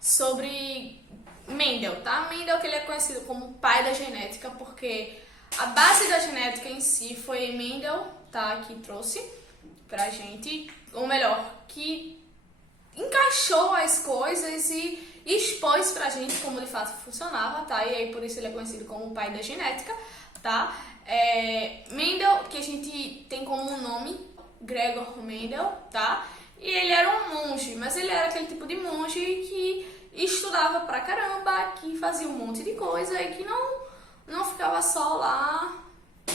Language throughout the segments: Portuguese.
sobre Mendel, tá? Mendel, que ele é conhecido como o pai da genética, porque a base da genética em si foi Mendel, tá? Que trouxe pra gente, ou melhor, que encaixou as coisas e expôs pra gente como de fato funcionava, tá? E aí por isso ele é conhecido como o pai da genética, tá? Mendel, que a gente tem como nome Gregor Mendel, tá? E ele era um monge, mas ele era aquele tipo de monge que estudava pra caramba, que fazia um monte de coisa e que não ficava só lá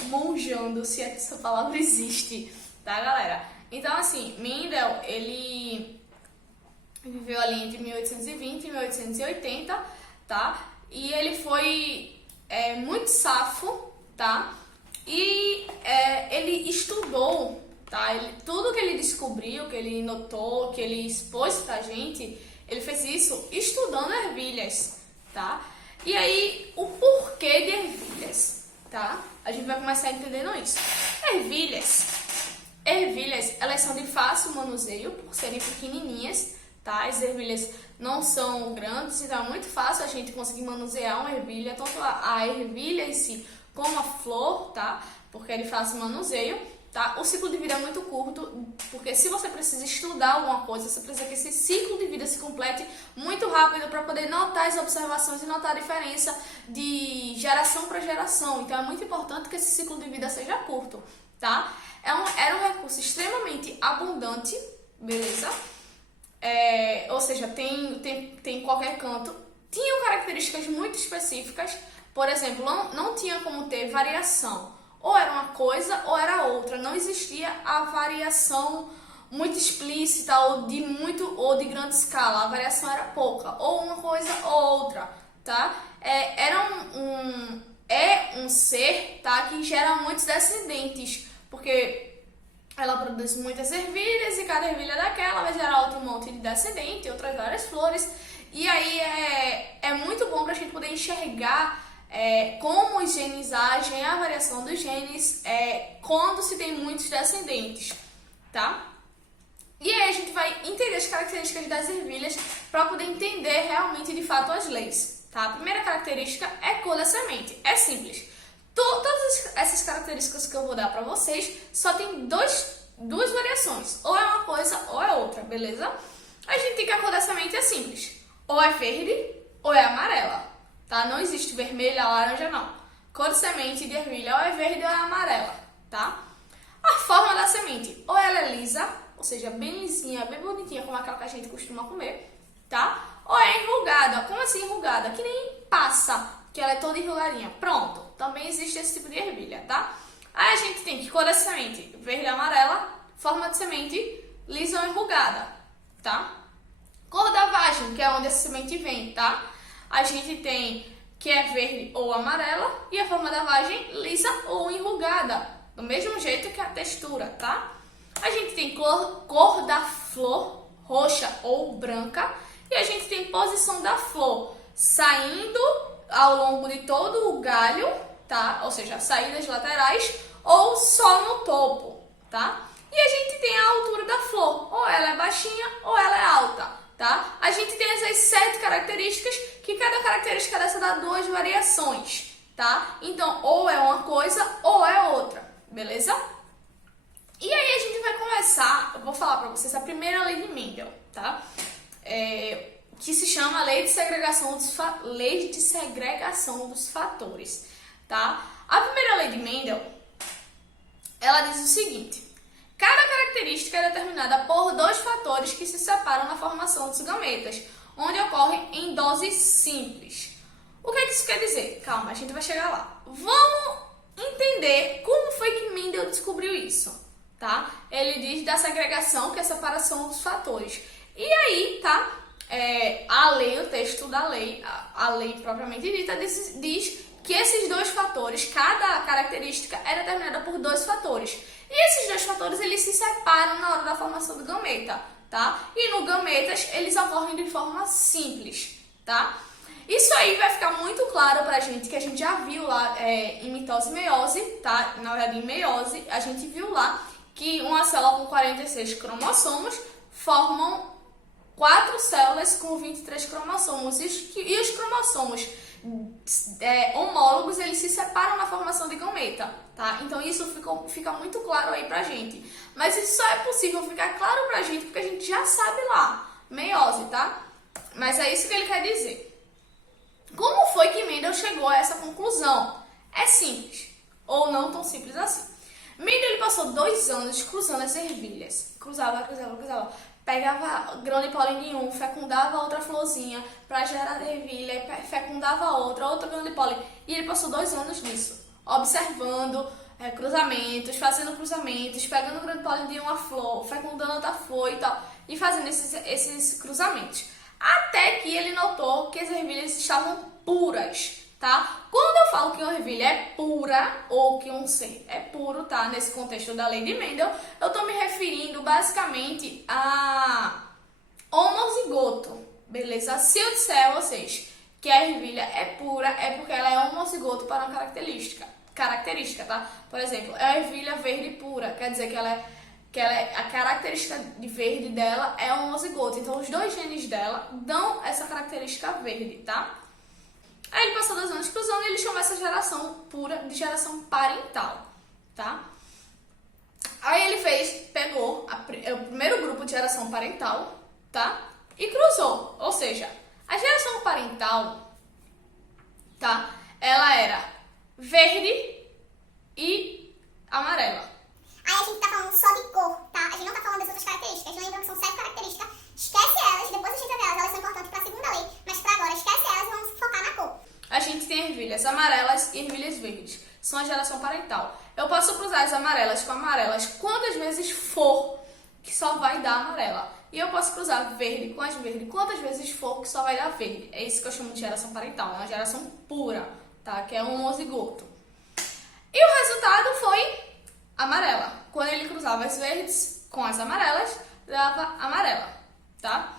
monjando, se essa palavra existe, tá, galera? Então, assim, Mendel, ele viveu ali entre 1820 e 1880, tá? E ele foi muito safo, tá? E ele estudou, tá? Tudo que ele descobriu, que ele notou, que ele expôs pra gente, ele fez isso estudando ervilhas, tá? E aí, o porquê de ervilhas, tá? A gente vai começar entendendo isso. Ervilhas, elas são de fácil manuseio, por serem pequenininhas, tá? As ervilhas não são grandes, então é muito fácil a gente conseguir manusear uma ervilha, tanto a ervilha em si como a flor, tá? Porque é de fácil manuseio, tá? O ciclo de vida é muito curto, porque se você precisa estudar alguma coisa, você precisa que esse ciclo de vida se complete muito rápido para poder notar as observações e notar a diferença de geração para geração. Então é muito importante que esse ciclo de vida seja curto, tá? Era um recurso extremamente abundante, beleza? Ou seja, tem em qualquer canto. Tinham características muito específicas, por exemplo, não tinha como ter variação. Ou era uma coisa ou era outra. Não existia a variação muito explícita ou de grande escala. A variação era pouca, ou uma coisa ou outra, tá? É um ser, tá, que gera muitos descendentes, porque ela produz muitas ervilhas e cada ervilha daquela vai gerar outro monte de descendente, outras várias flores. E aí é muito bom pra gente poder enxergar como os genes agem, a variação dos genes quando se tem muitos descendentes, tá? E aí a gente vai entender as características das ervilhas para poder entender realmente de fato as leis, tá? A primeira característica é cor da semente, é simples. Todas essas características que eu vou dar para vocês só tem duas variações, ou é uma coisa ou é outra, beleza? A gente tem que a cor da semente é simples, ou é verde ou é amarela, tá? Não existe vermelha, laranja, não. Cor de semente de ervilha ou é verde ou é amarela, tá? A forma da semente, ou ela é lisa, ou seja, bem lisinha, bem bonitinha, como aquela que a gente costuma comer, tá? Ou é enrugada. Como assim enrugada? Que nem passa, que ela é toda enrugadinha. Pronto, também existe esse tipo de ervilha, tá? Aí a gente tem que cor da semente, verde e amarela, forma de semente, lisa ou enrugada, tá? Cor da vagem, que é onde essa semente vem, tá? A gente tem que é verde ou amarela e a forma da vagem lisa ou enrugada, do mesmo jeito que a textura, tá? A gente tem cor da flor, roxa ou branca, e a gente tem posição da flor, saindo ao longo de todo o galho, tá? Ou seja, saídas laterais ou só no topo, tá? E a gente tem a altura da flor, ou ela é baixinha ou ela é alta, tá? A gente tem essas 7 características, que cada característica dessa dá 2 variações, tá? Então, ou é uma coisa ou é outra, beleza? E aí a gente vai começar, eu vou falar pra vocês a primeira lei de Mendel, tá? Que se chama Lei de Segregação dos Fatores, tá? A primeira lei de Mendel, ela diz o seguinte: cada característica é determinada por 2 fatores que se separam na formação dos gametas, onde ocorrem em doses simples. O que isso quer dizer? Calma, a gente vai chegar lá. Vamos entender como foi que Mendel descobriu isso, tá? Ele diz da segregação, que é a separação dos fatores. E aí, tá? A lei, o texto da lei, a lei propriamente dita, diz que esses 2 fatores, cada característica é determinada por 2 fatores. E esses 2 fatores, eles se separam na hora da formação do gameta, tá? E no gametas, eles ocorrem de forma simples, tá? Isso aí vai ficar muito claro pra gente, que a gente já viu lá em mitose e meiose, tá? Na verdade, em meiose, a gente viu lá que uma célula com 46 cromossomos formam 4 células com 23 cromossomos. E os cromossomos homólogos, eles se separam na formação de gameta, tá? Então isso fica muito claro aí pra gente. Mas isso só é possível ficar claro pra gente porque a gente já sabe lá, meiose, tá? Mas é isso que ele quer dizer. Como foi que Mendel chegou a essa conclusão? É simples, ou não tão simples assim. Mendel ele passou 2 anos cruzando as ervilhas. Cruzava. Pegava grão de pólen de um, fecundava outra florzinha para gerar ervilha, e fecundava outra grão de pólen. E ele passou 2 anos nisso, observando cruzamentos, fazendo cruzamentos, pegando grão de pólen de uma flor, fecundando outra flor e tal, e fazendo esses cruzamentos. Até que ele notou que as ervilhas estavam puras, tá? Quando eu falo que uma ervilha é pura, ou que um ser é puro, tá? Nesse contexto da lei de Mendel, eu tô me referindo basicamente a homozigoto, beleza? Se eu disser a vocês que a ervilha é pura, é porque ela é homozigoto para uma característica, tá? Por exemplo, é a ervilha verde pura, quer dizer que a característica de verde dela é homozigoto. Então, os 2 genes dela dão essa característica verde, tá? Aí ele passou 2 anos cruzando e ele chamou essa geração pura de geração parental, tá? Aí ele pegou o primeiro grupo de geração parental, tá? E cruzou. Ou seja, a geração parental, tá? Ela era verde e amarela. Aí a gente tá falando só de cor, tá? A gente não tá falando das outras características. Lembra que são 7 características. Esquece elas, depois a gente vai ver elas. Elas são importantes pra segunda lei. Mas pra agora, esquece elas e vamos focar na cor. A gente tem ervilhas amarelas e ervilhas verdes. São a geração parental. Eu posso cruzar as amarelas com amarelas quantas vezes for, que só vai dar amarela. E eu posso cruzar verde com as verdes quantas vezes for, que só vai dar verde. É isso que eu chamo de geração parental. É uma geração pura, tá? Que é um homozigoto. E o resultado foi amarela. Quando ele cruzava as verdes com as amarelas, dava amarela, tá?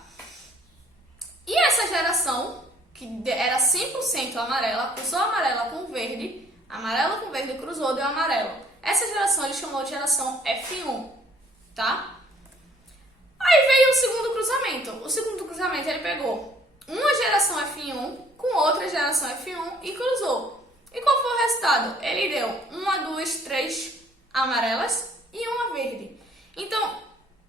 E essa geração, que era 100% amarela, cruzou amarela com verde, amarelo com verde cruzou, deu amarelo. Essa geração ele chamou de geração F1, tá? Aí veio o segundo cruzamento. O segundo cruzamento ele pegou uma geração F1 com outra geração F1 e cruzou. E qual foi o resultado? Ele deu 1, 2, 3 amarelas e uma verde. Então,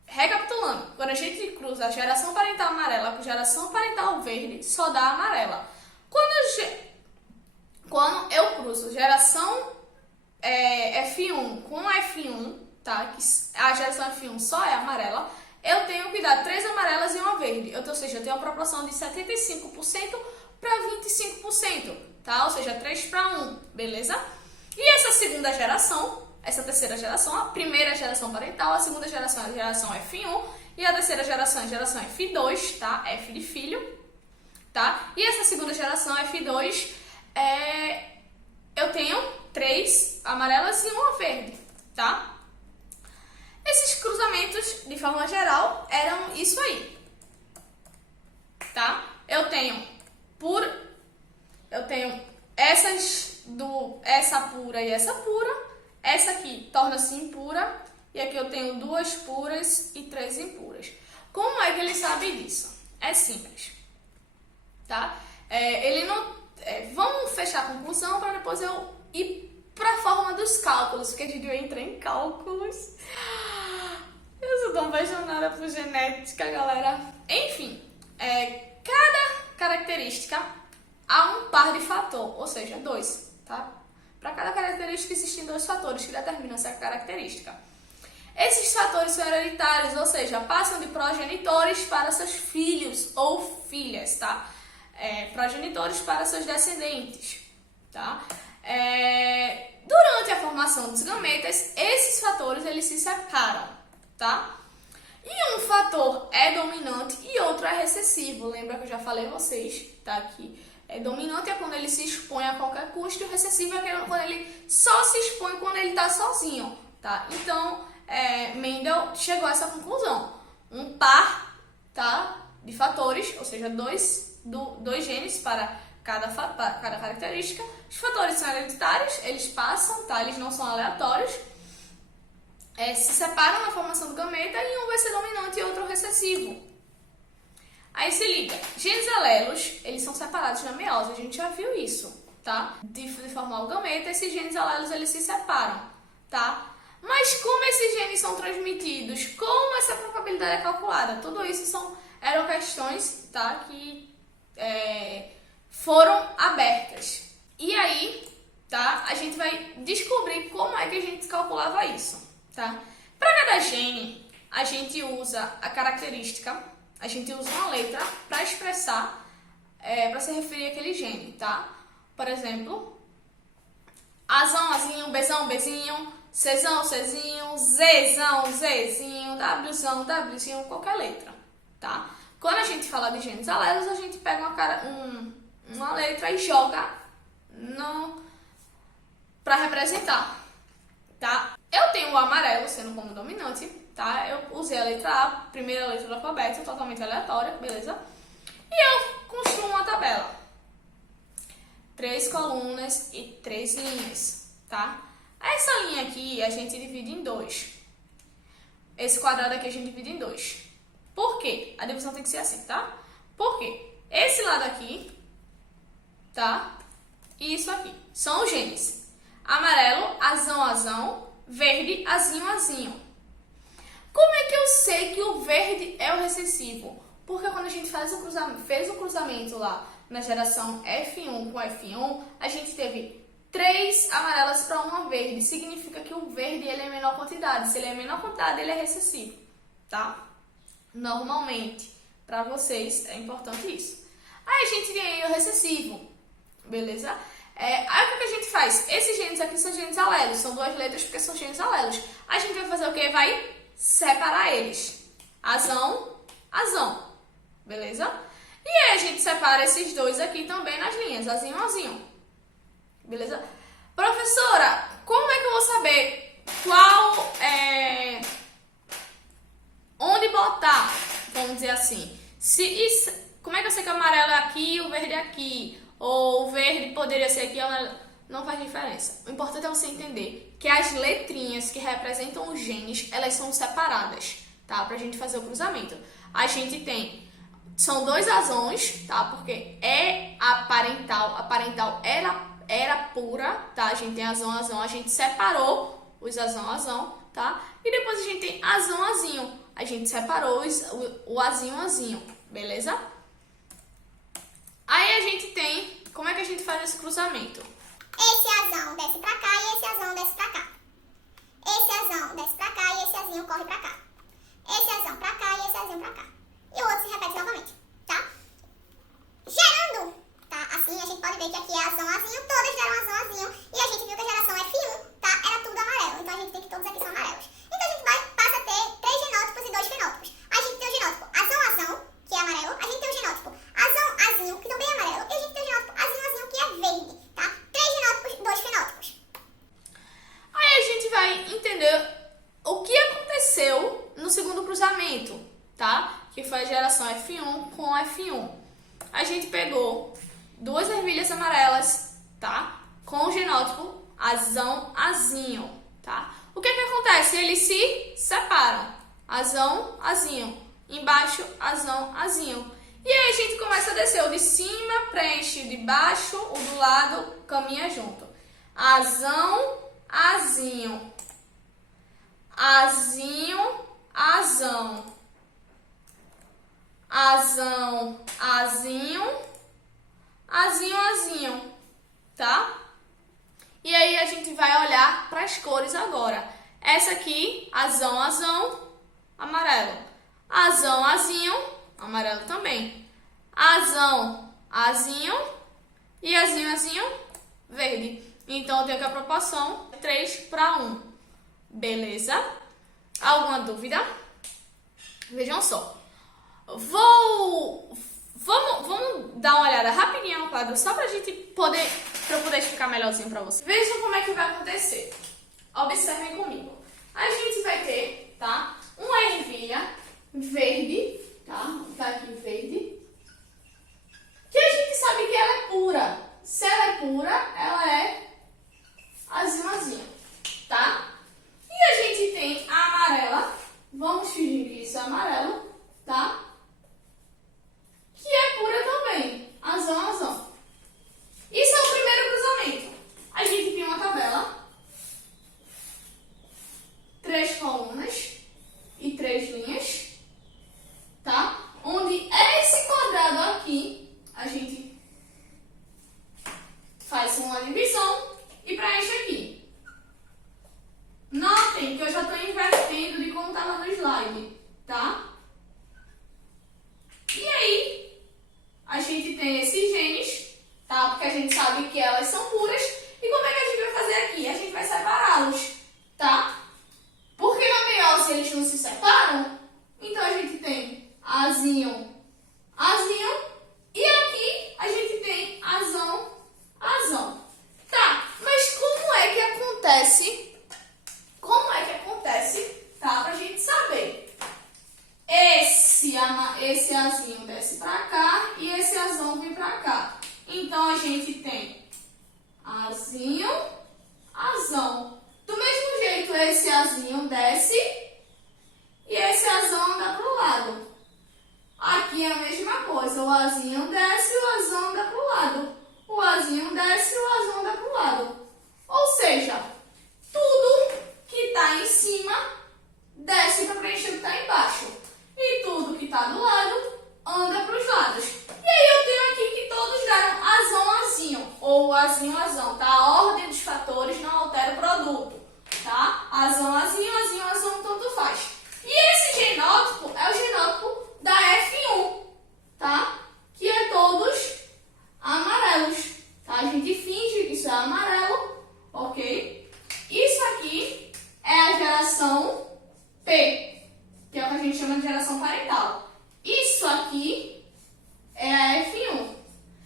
recapitulando, quando a gente cruza a geração parental amarela com geração parental verde, só dá amarela. Quando eu cruzo geração F1 com F1, tá? Que a geração F1 só é amarela, eu tenho que dar 3 amarelas e uma verde. Ou seja, eu tenho uma proporção de 75% para 25%, tá? Ou seja, 3 para 1, beleza? E essa segunda geração, essa terceira geração, a primeira geração parental, a segunda geração é a geração F1 e a terceira geração é a geração F2, tá? F de filho, tá? E essa segunda geração F2, eu tenho 3 amarelas e uma verde, tá? Esses cruzamentos, de forma geral, eram isso aí, tá? Eu tenho essa pura e essa pura. Essa aqui torna-se impura e aqui eu tenho 2 puras e 3 impuras. Como é que ele sabe disso? É simples, tá? Ele não... vamos fechar a conclusão para depois eu ir para a forma dos cálculos, porque a gente vai entrar em cálculos. Eu sou tão apaixonada por genética, galera. Enfim, cada característica há um par de fator, ou seja, 2, tá? Para cada característica existem 2 fatores que determinam essa característica. Esses fatores são hereditários, ou seja, passam de progenitores para seus filhos ou filhas, tá? Progenitores para seus descendentes, tá? Durante a formação dos gametas, esses fatores eles se separam, tá? E um fator é dominante e outro é recessivo. Lembra que eu já falei a vocês, tá? Que dominante é quando ele se expõe a qualquer custo e o recessivo é quando ele só se expõe quando ele está sozinho, tá? Então, Mendel chegou a essa conclusão. Um par, tá, de fatores, ou seja, dois genes para cada característica. Os fatores são hereditários, eles passam, tá? Eles não são aleatórios. Se separam na formação do gameta e um vai ser dominante e outro recessivo. Aí se liga, genes alelos, eles são separados na meiose, a gente já viu isso, tá? De formar o gameta, esses genes alelos, eles se separam, tá? Mas como esses genes são transmitidos, como essa probabilidade é calculada, tudo isso eram questões, tá? Que foram abertas. E aí, tá? A gente vai descobrir como é que a gente calculava isso, tá? Para cada gene, a gente usa a característica, a gente usa uma letra para expressar, para se referir àquele gene, tá? Por exemplo, Azão, Azinho, Bzão, Bzinho, Czão, Czinho, Zzão, Zzinho, Wzão, Wzinho, qualquer letra, tá? Quando a gente fala de genes alelos, a gente pega uma letra e joga para representar, tá? Eu tenho o amarelo sendo como dominante, tá? Eu usei a letra A, primeira letra do alfabeto, totalmente aleatória, beleza? E eu construo uma tabela. 3 colunas e 3 linhas, tá? Essa linha aqui a gente divide em 2. Esse quadrado aqui a gente divide em 2. Por quê? A divisão tem que ser assim, tá? Por quê? Esse lado aqui, tá? E isso aqui. São os genes. Amarelo, azão, azão. Verde, azinho, azinho. Como é que eu sei que o verde é o recessivo? Porque quando a gente fez o cruzamento lá na geração F1 com F1, a gente teve 3 amarelas para uma verde. Significa que o verde ele é menor quantidade. Se ele é menor quantidade, ele é recessivo, tá? Normalmente, para vocês, é importante isso. Aí a gente tem aí o recessivo, beleza? Aí o que a gente faz? Esses genes aqui são genes alelos, são 2 letras porque são genes alelos. A gente vai fazer o quê? Vai separar eles. Azão, azão, beleza? E aí a gente separa esses 2 aqui também nas linhas, azinho, azinho, beleza? Professora, como é que eu vou saber onde botar, vamos dizer assim? Como é que eu sei que o amarelo é aqui e o verde é aqui? Ou o verde poderia ser aqui, não faz diferença. O importante é você entender que as letrinhas que representam os genes, elas são separadas, tá? Pra gente fazer o cruzamento. A gente são 2 azões, tá? Porque é a parental era pura, tá? A gente tem azão, azão, a gente separou os azão, azão, tá? E depois a gente tem azão, azinho, a gente separou o azinho, azinho, beleza? Aí a gente tem, como é que a gente faz esse cruzamento? Esse azão desce pra cá e esse azão desce pra cá. Esse azão desce pra cá e esse azinho corre pra cá. Esse azão pra cá e esse azinho pra cá. E o outro se repete novamente, tá? Gerando, tá? Assim a gente pode ver que aqui é azão, azinho, todas geram azão, azinho. E a gente viu que a geração F1, tá? Era tudo amarelo. Então a gente tem que todos aqui são amarelos. Então a gente passa a ter 3 genótipos e 2 fenótipos. A gente tem o genótipo azão, azão, que é amarelo. A gente tem o genótipo azão, azinho, que também é amarelo. E a gente tem o genótipo azinho, azinho, que é verde, tá? 3 genótipos, 2 fenótipos. Aí a gente vai entender o que aconteceu no segundo cruzamento, tá? Que foi a geração F1 com F1. A gente pegou 2 ervilhas amarelas, tá? Com o genótipo azão, azinho, tá? O que acontece? Eles se separam. Azão, azinho. Embaixo, azão, azinho. E aí a gente começa a descer. O de cima preenche o de baixo, o do lado caminha junto. Azão, azinho. Azinho, azão. Azão, azinho. Azinho, azinho. Tá? E aí a gente vai olhar para as cores agora. Essa aqui, azão, azão, amarelo. Azão, azinho, amarelo também. Azão, azinho e azinho, azinho, verde. Então eu tenho que a proporção 3:1. Beleza? Alguma dúvida? Vejam só. Vamos dar uma olhada rapidinho no quadro, só pra eu poder explicar melhorzinho pra vocês. Vejam como é que vai acontecer. Observem comigo. A gente vai ter, tá? Uma ervilha verde, tá? Vou botar aqui verde. Que a gente sabe que ela é pura. Se ela é pura, ela é azinho, tá? E a gente tem a amarela. Vamos fingir que isso é amarelo, tá? a gente tem esses genes, tá? Porque a gente sabe que elas são puras. E como é que a gente vai fazer aqui? A gente vai separá-los, tá? Porque na meiose eles não se separam, então a gente tem azinho, azinho, e aqui a gente tem azão, azão. Tá, mas como é que acontece, tá? Pra gente saber. Esse azinho desce pra cá e esse azão vem pra cá. Então a gente tem azinho, azão. Do mesmo jeito, esse azinho desce e esse azão anda pro lado. Aqui é a mesma coisa, o azinho desce e o azão anda pro lado. O azinho desce e o azão anda pro lado. Ou seja, tudo que está em cima desce para preencher o que está embaixo. E tudo que está do lado anda para os lados. E aí eu tenho aqui que todos deram azão, azinho. Ou azinho, azão. Tá? A ordem dos fatores não altera o produto. Tá? Azão, azinho, azinho, azão, tanto faz. E esse genótipo é o genótipo da F1. Tá? Que é todos amarelos. Tá? A gente finge que isso é amarelo. Ok? Isso aqui é a geração P, que é o que a gente chama de geração parental. Isso aqui é a F1.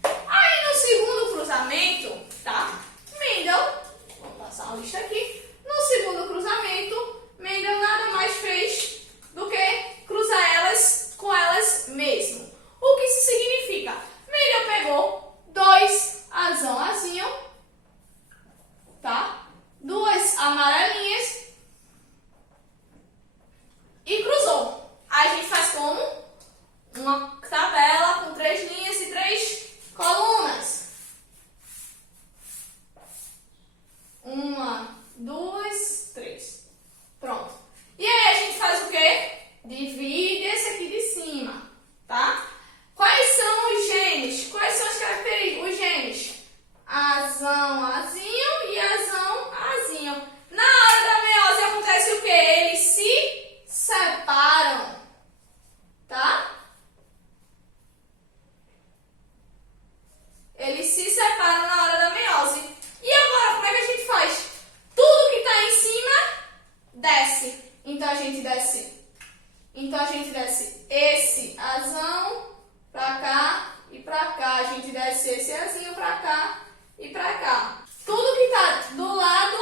Aí no segundo cruzamento, tá? Mendel, vamos passar a lista aqui. No segundo cruzamento, Mendel nada mais fez do que cruzar elas com elas mesmo. O que isso significa? Mendel pegou dois azão, azinho, tá? Duas amarelinhas e cruzou. Aí a gente faz como? Uma tabela com 3 linhas e 3 colunas. 1, 2, 3. Pronto. E aí a gente faz o quê? Divide esse aqui de cima, tá? Quais são os genes? Quais são as características? Os genes. Azão, azinho e azão, azinho. Na hora da meiose acontece o quê? Eles se separam, tá? Eles se separam na hora da meiose. E agora, como é que a gente faz? Tudo que está em cima, desce. Então a gente desce esse azão pra cá e pra cá. A gente desce esse azinho pra cá e pra cá. Tudo que tá do lado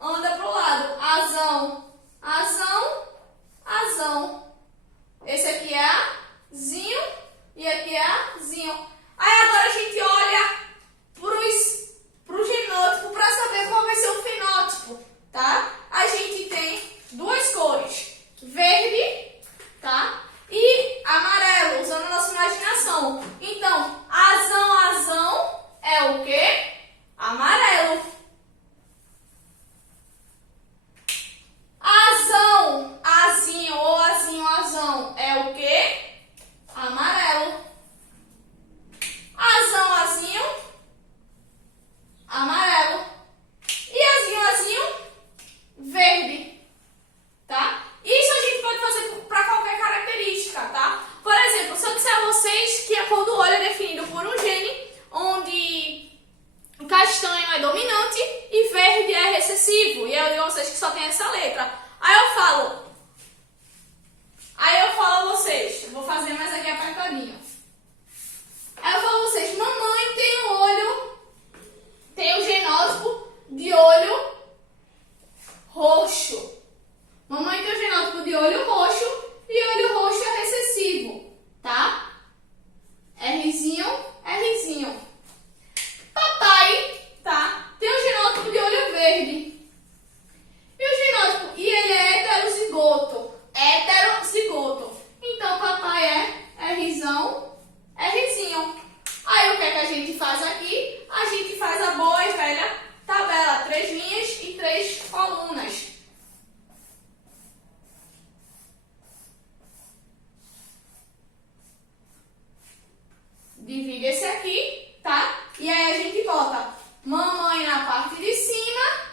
anda pro lado. Azão, azão, azão. Esse aqui é azinho e aqui é azinho. Aí agora a gente olha pro genótipo para saber qual vai ser o fenótipo, tá? A gente tem duas cores, verde, tá? E amarelo, usando a nossa imaginação. Então, azão, azão é o quê? Amarelo. Azão, azinho ou azinho, azão é o quê? Amarelo. Azão, azinho, amarelo. E azinho, azinho, verde, tá? Isso a gente pode fazer para qualquer característica, tá? Por exemplo, se eu disser a vocês que a cor do olho é definido por um gene onde castanho é dominante e verde é recessivo. E eu digo a vocês que só tem essa letra. Aí eu falo a vocês, eu vou fazer mais aqui apertadinho. Aí eu falo a vocês, mamãe tem o genótipo de olho roxo. Mamãe tem o genótipo de olho roxo e olho roxo é recessivo, tá? Rzinho, Rzinho. Papai, tá? Tem o genótipo de olho verde. E o genótipo, e ele é heterozigoto. Então, papai é Rzão, Rzinho. Aí, o que é que a gente faz aqui? A gente faz a boa e velha tabela. 3 linhas e 3 colunas. Divide esse aqui, tá? E aí a gente bota mamãe na parte de cima,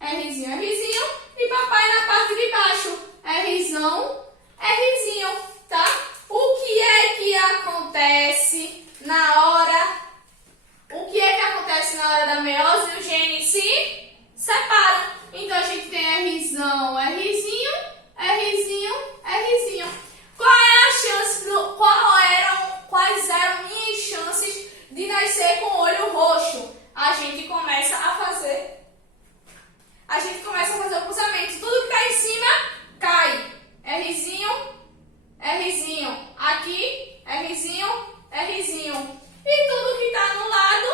Rzinho, Rzinho, e papai na parte de baixo, Rzão, Rzinho, tá? O que é que acontece? acontece na hora da meiose? O gene se separa. Então a gente tem Rzão, Rzinho, Rzinho, Rzinho. Quais eram minhas chances de nascer com o olho roxo? A gente começa a fazer o cruzamento. Tudo que tá em cima cai. Rzinho, Rzinho. Aqui, Rzinho, Rzinho. E tudo que tá no lado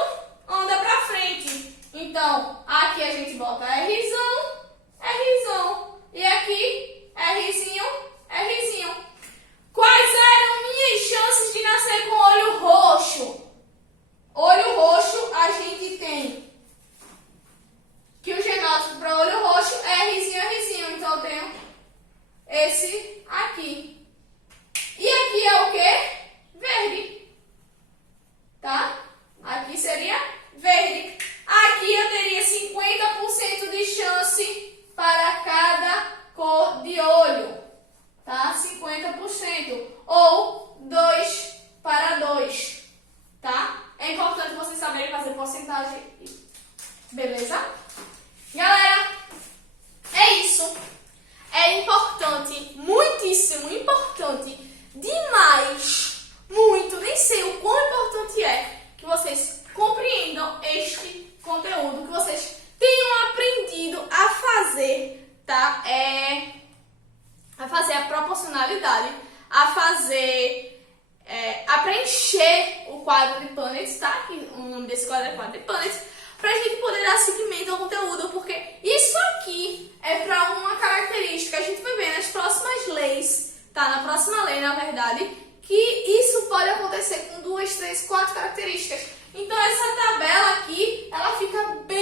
anda pra frente. Então, aqui a gente bota Rzão, Rzão. E aqui, Rzinho, Rzinho. Quais eram minhas chances de nascer com olho roxo? Olho roxo, a gente tem que o genótipo para olho roxo é Rzinho, Rzinho. Então, eu tenho esse aqui. E aqui é o quê? Verde. Tá? Aqui seria verde. Aqui eu teria 50% de chance para cada cor de olho. Tá? 50%. Ou 2 para 2. Tá? É importante vocês saberem fazer porcentagem. Beleza? Galera, é isso. É importante, muitíssimo importante, demais, muito, nem sei o quão importante é que vocês compreendam este conteúdo, que vocês tenham aprendido a fazer, tá? A fazer a proporcionalidade, a preencher o quadro de Punnett, tá? O nome desse quadro é quadro de Punnett, pra gente poder dar seguimento ao conteúdo, porque isso aqui é para uma característica. A gente vai ver nas próximas leis, tá? Na próxima lei, na verdade, que isso pode acontecer com 2, 3, 4 características. Então, essa tabela aqui, ela fica bem